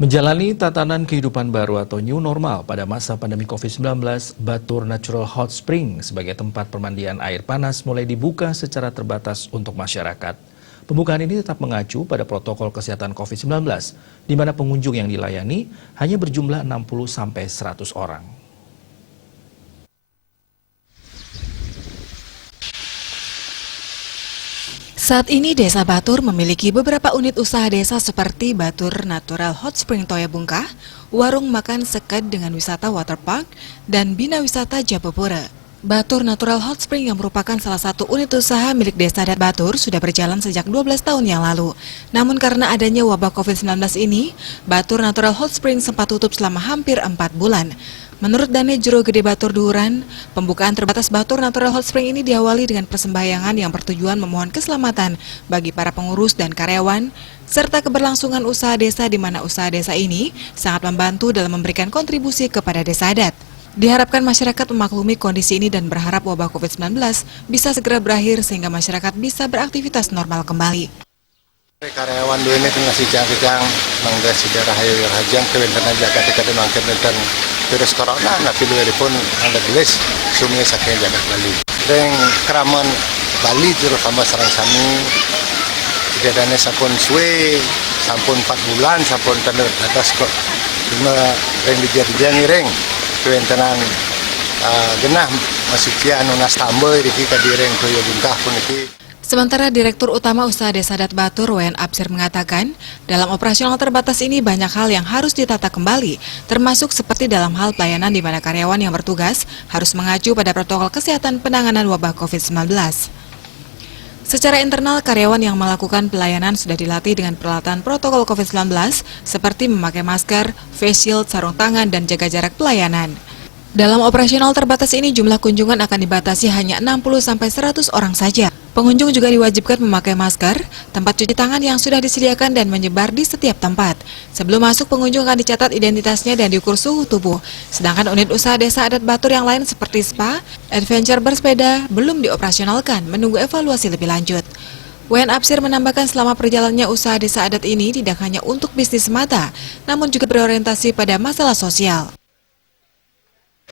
Menjalani tatanan kehidupan baru atau new normal pada masa pandemi COVID-19, Batur Natural Hot Spring sebagai tempat pemandian air panas mulai dibuka secara terbatas untuk masyarakat. Pembukaan ini tetap mengacu pada protokol kesehatan COVID-19, di mana pengunjung yang dilayani hanya berjumlah 60-100 orang. Saat ini Desa Batur memiliki beberapa unit usaha desa seperti Batur Natural Hot Spring Toya Bungkah, warung makan seked dengan wisata waterpark, dan Bina Wisata Jabapura. Batur Natural Hot Spring yang merupakan salah satu unit usaha milik Desa Adat Batur sudah berjalan sejak 12 tahun yang lalu. Namun karena adanya wabah COVID-19 ini, Batur Natural Hot Spring sempat tutup selama hampir 4 bulan. Menurut Dane Jero Gede Batur Duren, pembukaan terbatas Batur Natural Hot Spring ini diawali dengan persembahyangan yang bertujuan memohon keselamatan bagi para pengurus dan karyawan, serta keberlangsungan usaha desa di mana usaha desa ini sangat membantu dalam memberikan kontribusi kepada desa adat. Diharapkan masyarakat memaklumi kondisi ini dan berharap wabah COVID-19 bisa segera berakhir sehingga masyarakat bisa beraktivitas normal kembali. Karyawan dulu ini tengah sijang-sijang mangga sejarah ayo hajang kewentan jaga tikade mangken dan virus corona na pilih pun anda gelis sumnya saking jaga Bali. Deng keraman Bali terutama sareng sami kejadiannya sampun suwe sampun 4 bulan sampun tanda atas kok cuma reng dijadian reng kewentanan genah masih cia anu nas tambah iki ka direng Toya Bungkah pun iki. Sementara Direktur Utama Usaha Desa Adat Batur, W.N. Absir mengatakan, dalam operasional terbatas ini banyak hal yang harus ditata kembali, termasuk seperti dalam hal pelayanan di mana karyawan yang bertugas harus mengacu pada protokol kesehatan penanganan wabah COVID-19. Secara internal, karyawan yang melakukan pelayanan sudah dilatih dengan peralatan protokol COVID-19 seperti memakai masker, face shield, sarung tangan, dan jaga jarak pelayanan. Dalam operasional terbatas ini jumlah kunjungan akan dibatasi hanya 60-100 orang saja. Pengunjung juga diwajibkan memakai masker, tempat cuci tangan yang sudah disediakan dan menyebar di setiap tempat. Sebelum masuk, pengunjung akan dicatat identitasnya dan diukur suhu tubuh. Sedangkan unit usaha Desa Adat Batur yang lain seperti spa, adventure bersepeda belum dioperasionalkan, menunggu evaluasi lebih lanjut. W.N. Absir menambahkan selama perjalannya usaha Desa Adat ini tidak hanya untuk bisnis semata, namun juga berorientasi pada masalah sosial.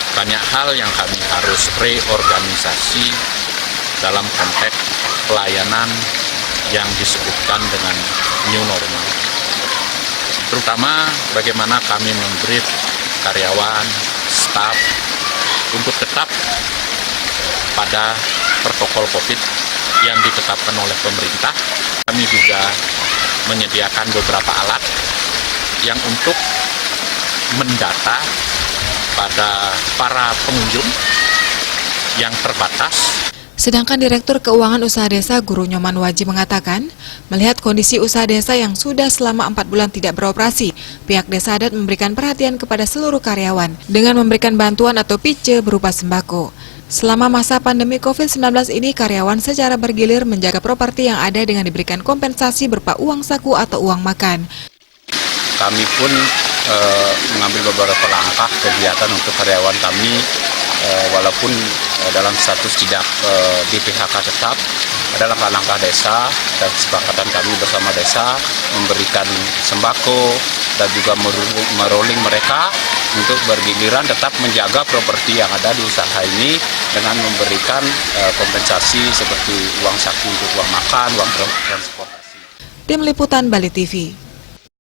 Banyak hal yang kami harus reorganisasi dalam konteks pelayanan yang disebutkan dengan new normal. Terutama bagaimana kami membrief karyawan, staf untuk tetap pada protokol COVID yang ditetapkan oleh pemerintah. Kami juga menyediakan beberapa alat yang untuk mendata pada para pengunjung yang terbatas. Sedangkan Direktur Keuangan Usaha Desa Guru Nyoman Waji mengatakan, melihat kondisi usaha desa yang sudah selama 4 bulan tidak beroperasi, pihak Desa Adat memberikan perhatian kepada seluruh karyawan dengan memberikan bantuan atau pice berupa sembako. Selama masa pandemi COVID-19 ini, karyawan secara bergilir menjaga properti yang ada dengan diberikan kompensasi berupa uang saku atau uang makan. Kami pun mengambil beberapa langkah kegiatan untuk karyawan kami, walaupun dalam status tidak di PHK tetap, ada langkah-langkah desa dan kesepakatan kami bersama desa memberikan sembako dan juga merolling mereka untuk bergiliran tetap menjaga properti yang ada di usaha ini dengan memberikan kompensasi seperti uang saku untuk uang makan, uang transportasi. Tim Liputan Bali TV.